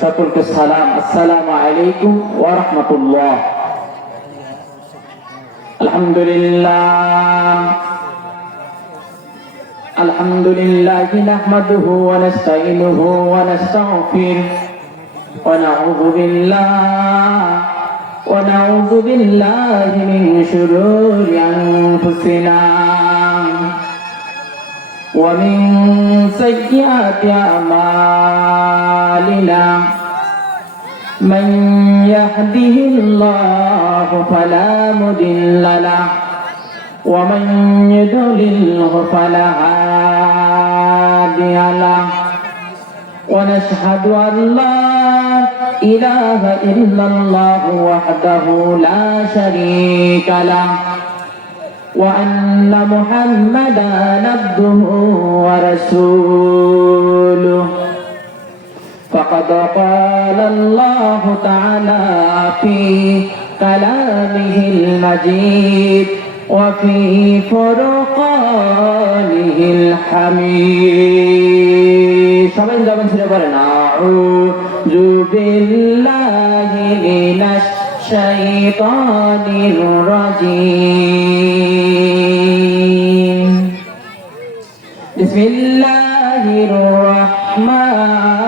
সকলকে সালাম আসসালামু আলাইকুম ওয়া রাহমাতুল্লাহ আলহামদুলিল্লাহ الحمد لله نحمده ونستعينه ونستغفره ونعوذ بالله ونعوذ بالله من شرور أنفسنا ومن سيئات أعمالنا سبيلا من يهده الله فلا مضل له ومن يضلله فلا هادي له ونشهد أن لا إله إلا الله وحده لا شريك له وأن محمدا عبده ورسوله فقد قال الله تعالى في كلامه المجيد وفي فرقانه الحميد সবাই জবান ছেড়ে বলেন আউযু বিল্লাহি মিনাশ শাইতানির রাজিম বিসমিল্লাহির রহমানির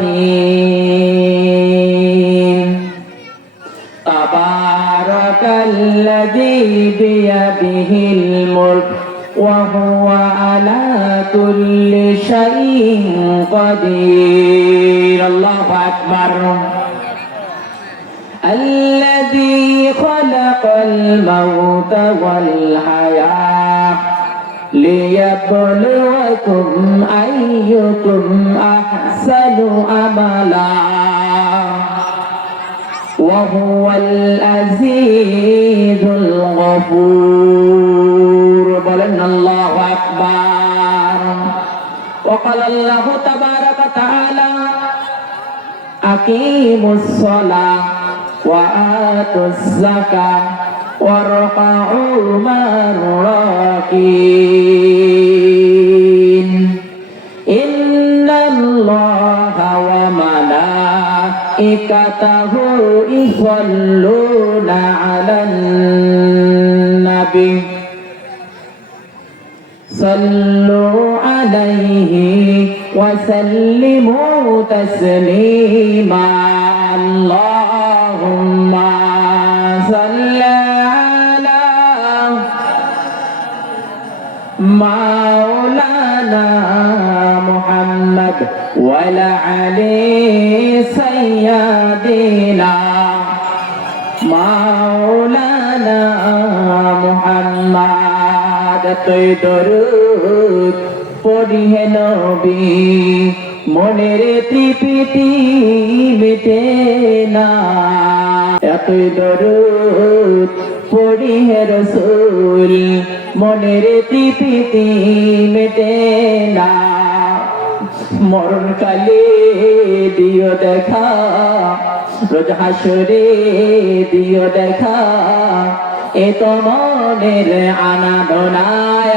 الرحيم تبارك الذي بيده الملك وهو على كل شيء قدير الله أكبر الذي خلق الموت والحياه ليبلوكم أيكم أحسن أملا وهو العزيز الغفور بلن الله أكبر وقال الله تبارك وتعالى أقيموا الصلاة وآتوا الزكاة واركعوا مع الراكعين إن الله وملائكته يصلون على النبي صلوا عليه وسلموا تسليما اللهم صل محمد وعلى علي سيدنا مولانا محمد তুই দরুদ পড়িহে নবী মনের তৃপ্তি মিটে না এতই দরুদ পড়িহে রসুল মনের তৃপ্তি মেটে না মরণ কালে দিও দেখা রোজ হাসরে দিও দেখা এ তো মনের আনাদনায়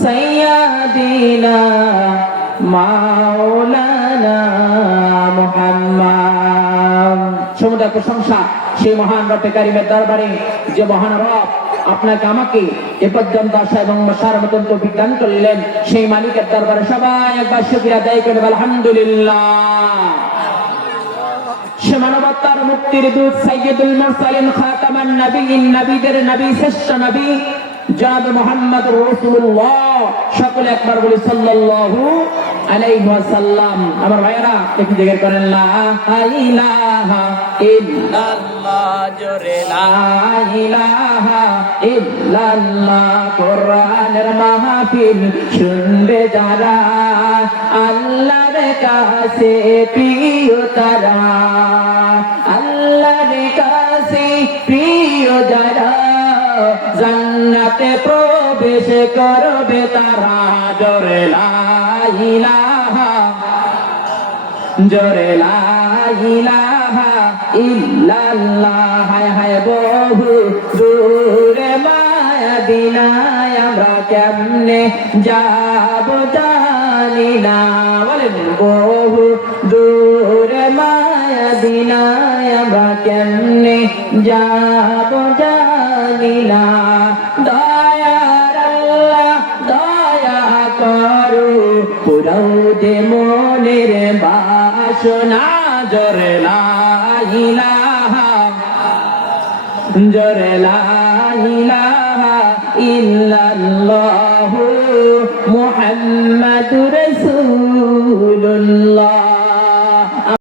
সৈয়াদিনা মাওলানা প্রশংসা সেই মহান রটে মেদার বাড়ি যে মহান রব আপনাকে আমাকে এ পর্যন্ত আসা এবং মশার মতন তো বিজ্ঞান করলেন সেই মালিকের দরবারে সবাই একবার সুবিধা দেয় করে আলহামদুলিল্লাহ করেন ইল্লাল্লাহ কোরআনের মাহফিল শুনবে যারা আল্লাহর কাছে প্রিয় তারা আল্লাহর কাছে প্রিয় যারা জান্নাতে প্রবেশ করবে তারা জরে লাইলাহা জরে লাইলাহা ইল্লাল্লাহ কেমনে যাব জানি না বলেন বহু দূর মায়া দিনায় কেমনে যাব জানি না দয়ার মনের বাসনা জরে ইহু মোহাম্মদ রসুল্লাহ